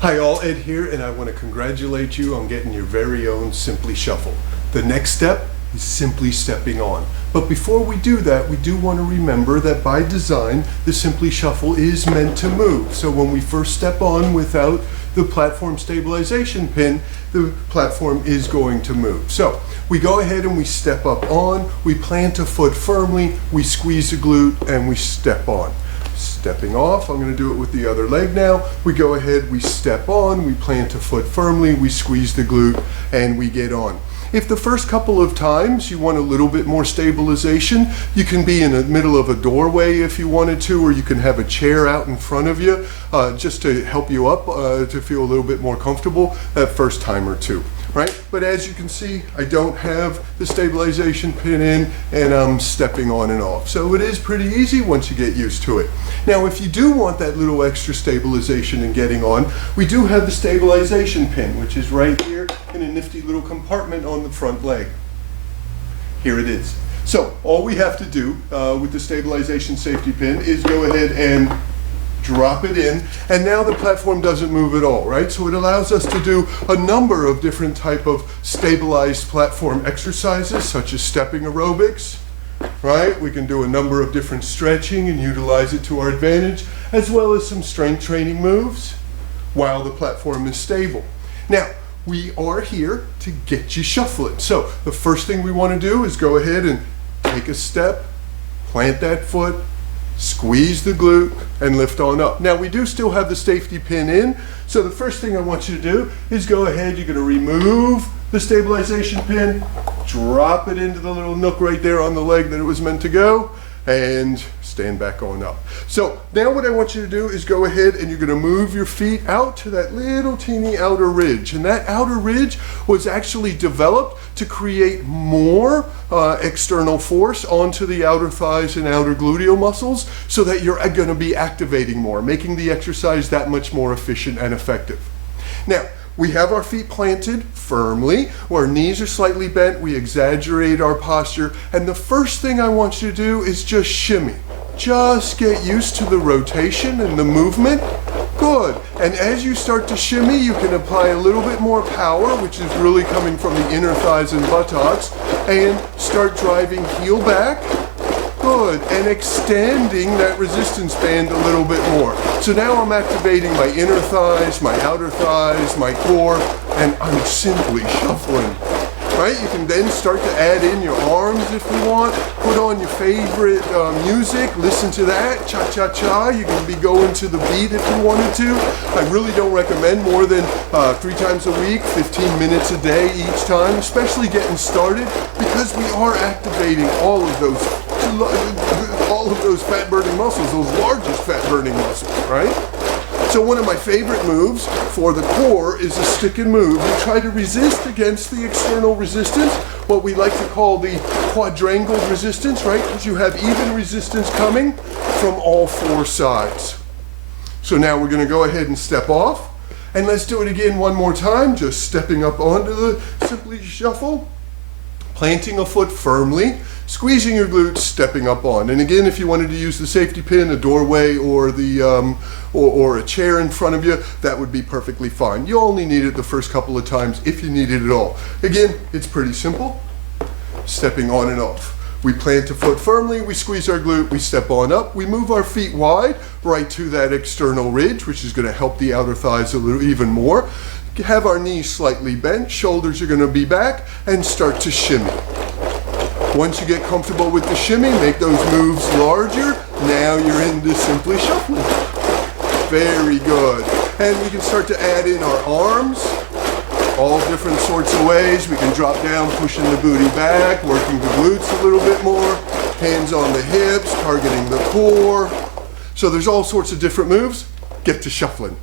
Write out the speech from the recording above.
Hi all, Ed here, and I want to congratulate you on getting your very own Simply Shuffle. The next step is simply stepping on. But before we do that, we do want to remember that by design, the Simply Shuffle is meant to move. So when we first step on without the platform stabilization pin, the platform is going to move. So we go ahead and we step up on, we plant a foot firmly, we squeeze the glute, and we step on. Stepping off, I'm going to do it with the other leg now. We go ahead, we step on, we plant a foot firmly, we squeeze the glute, and we get on. If the first couple of times you want a little bit more stabilization, you can be in the middle of a doorway if you wanted to, or you can have a chair out in front of you just to help you up to feel a little bit more comfortable that first time or two. Right? But as you can see, I don't have the stabilization pin in, and I'm stepping on and off. So it is pretty easy once you get used to it. Now, if you do want that little extra stabilization in getting on, we do have the stabilization pin, which is right here in a nifty little compartment on the front leg. Here it is. So all we have to do with the stabilization safety pin is go ahead and drop it in, and now the platform doesn't move at all, right? So it allows us to do a number of different type of stabilized platform exercises, such as stepping aerobics, right? We can do a number of different stretching and utilize it to our advantage, as well as some strength training moves while the platform is stable. Now, we are here to get you shuffling. So the first thing we want to do is go ahead and take a step, plant that foot, squeeze the glute, and lift on up. Now we do still have the safety pin in, so the first thing I want you to do is go ahead, you're going to remove the stabilization pin, drop it into the little nook right there on the leg that it was meant to go, and stand back on up. So now what I want you to do is go ahead and you're going to move your feet out to that little teeny outer ridge. And that outer ridge was actually developed to create more external force onto the outer thighs and outer gluteal muscles so that you're going to be activating more, making the exercise that much more efficient and effective. Now, we have our feet planted firmly, our knees are slightly bent, we exaggerate our posture, and the first thing I want you to do is just shimmy. Just get used to the rotation and the movement. Good. And as you start to shimmy, you can apply a little bit more power, which is really coming from the inner thighs and buttocks, and start driving heel back. Good, and extending that resistance band a little bit more. So now I'm activating my inner thighs, my outer thighs, my core, and I'm simply shuffling. Right? You can then start to add in your arms if you want. Put on your favorite music, listen to that, cha-cha-cha. You can be going to the beat if you wanted to. I really don't recommend more than 3 times a week, 15 minutes a day each time, especially getting started, because we are activating all of those fat-burning muscles, those largest fat-burning muscles, right? So one of my favorite moves for the core is a stick and move. We try to resist against the external resistance, what we like to call the quadrangle resistance, right? Because you have even resistance coming from all 4 sides. So now we're going to go ahead and step off. And let's do it again one more time, just stepping up onto the Simply Shuffle, planting a foot firmly, squeezing your glutes, stepping up on. And again, if you wanted to use the safety pin, a doorway, or the or a chair in front of you, that would be perfectly fine. You only need it the first couple of times if you need it at all. Again, it's pretty simple. Stepping on and off. We plant a foot firmly, we squeeze our glute, we step on up, we move our feet wide right to that external ridge, which is going to help the outer thighs a little even more. Have our knees slightly bent, shoulders are going to be back, and start to shimmy. Once you get comfortable with the shimmy, make those moves larger. Now you're into Simply Shuffling. Very good. And we can start to add in our arms, all different sorts of ways. We can drop down, pushing the booty back, working the glutes a little bit more, hands on the hips, targeting the core. So there's all sorts of different moves. Get to shuffling.